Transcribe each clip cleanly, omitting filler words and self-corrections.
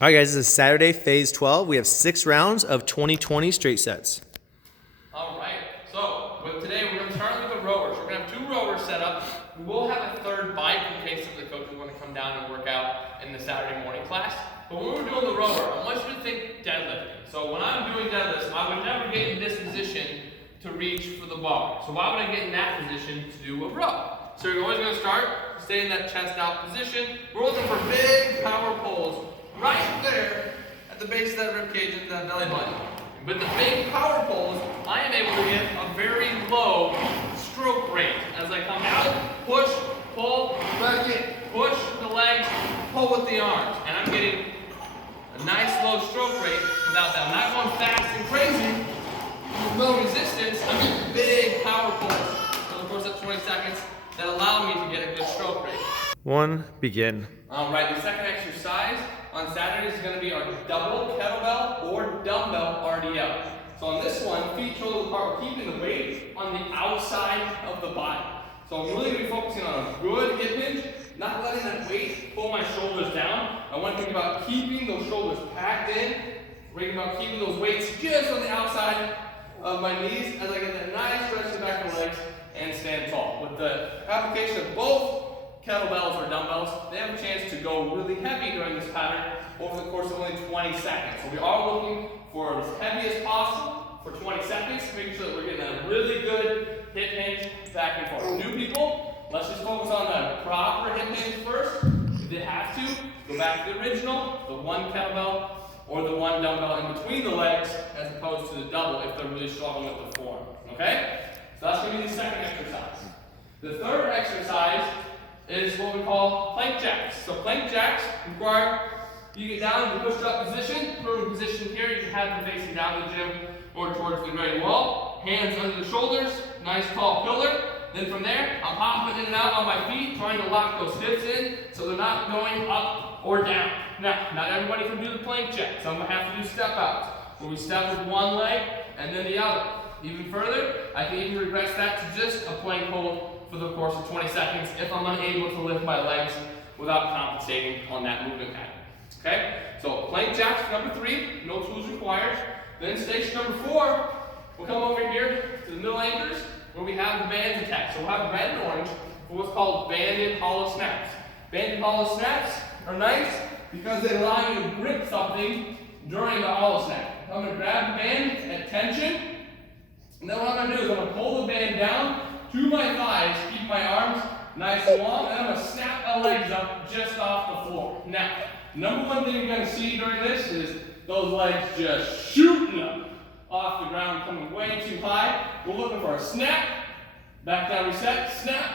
All right, guys, this is Saturday, phase 12. We have 6 rounds of 20-20 straight sets. All right, so with today we're going to start with the rowers. We're going to have 2 rowers set up. We will have a third bike in case of the coaches want to come down and work out in the Saturday morning class. But when we're doing the rower, I want you to think deadlifting. So when I'm doing deadlifts, I would never get in this position to reach for the bar. So why would I get in that position to do a row? So you're always going to start, stay in that chest out position. We're looking for big power pulls right there at the base of that rib cage and that belly button. With the big power pulls, I am able to get a very low stroke rate. As I come out, push, pull, back in, push the legs, pull with the arms. And I'm getting a nice low stroke rate without that. I'm not going fast and crazy with low resistance. I'm getting big power pulls. So of course that's 20 seconds that allow me to get a good stroke rate. 1, begin. All right, the second exercise on Saturday is going to be our double kettlebell or dumbbell RDL. So on this one, feet shoulder apart, we're keeping the weight on the outside of the body. So I'm really going to be focusing on a good hip hinge, not letting that weight pull my shoulders down. I want to think about keeping those shoulders packed in, thinking about keeping those weights just on the outside of my knees as I get that nice stretch in the back of the legs and stand tall. With the application of both kettlebells or dumbbells, they have a chance to go really heavy during this pattern over the course of only 20 seconds. So we are looking for as heavy as possible for 20 seconds, making sure that we're getting a really good hip hinge back and forth. New people, let's just focus on the proper hip hinge first. If you have to, go back to the original, the 1 kettlebell or the 1 dumbbell in between the legs as opposed to the double if they're really struggling with the form. Okay? So that's going to be the second exercise. The third exercise is what we call plank jacks. So plank jacks require you get down in the pushed up position. From position here, you can have them facing down the gym or towards the gray wall. Hands under the shoulders, nice tall pillar. Then from there, I'm hopping in and out on my feet, trying to lock those hips in so they're not going up or down. Now, not everybody can do the plank jack, so I'm going to have to do step outs, where we step with one leg and then the other. Even further, I can even regress that to just a plank hold for the course of 20 seconds if I'm unable to lift my legs without compensating on that movement pattern. Okay? So plank jacks number 3, no tools required. Then station number 4, we'll come over here to the middle anchors where we have the bands attached. So we'll have red and orange for what's called banded hollow snaps. Banded hollow snaps are nice because they allow you to grip something during the hollow snap. I'm going to grab the band at tension, and then what I'm going to do is I'm going to pull the band down to my thighs, keep my arms nice and long, and I'm going to snap my legs up just off the floor. Now, number one thing you're going to see during this is those legs just shooting up off the ground, coming way too high. We're looking for a snap, back down, reset, snap,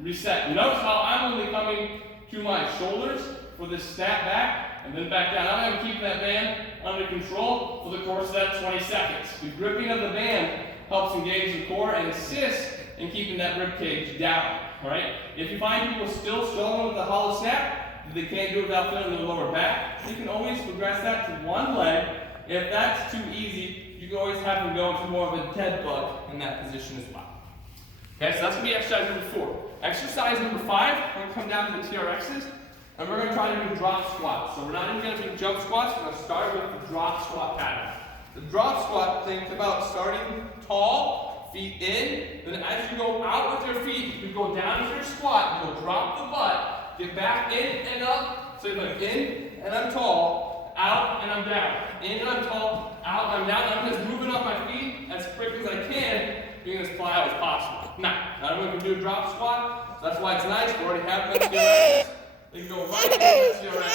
reset. Notice how I'm only coming to my shoulders for this snap back, and then back down. I'm going to keep that band under control for the course of that 20 seconds. The gripping of the band helps engage the core and assist in keeping that rib cage down. All right. If you find people still struggling with the hollow snap, that they can't do it without feeling their lower back, you can always progress that to one leg. If that's too easy, you can always have them go into more of a dead bug in that position as well. Okay, so that's going to be exercise number 4. Exercise number 5, we're going to come down to the TRXs, and we're going to try to do drop squats. So we're not even going to do jump squats, we're going to start with the drop squat pattern. The drop squat thing is about starting tall, feet in, then as you go out with your feet, you go down into your squat, you go drop the butt, get back in and up, so you're going in and I'm tall, out and I'm down, in and I'm tall, out and I'm down. I'm just moving up my feet as quick as I can, being as plyo as possible. Now, not everyone can do a drop squat, so that's why it's nice, we already have the TRX. They can go right into the TRX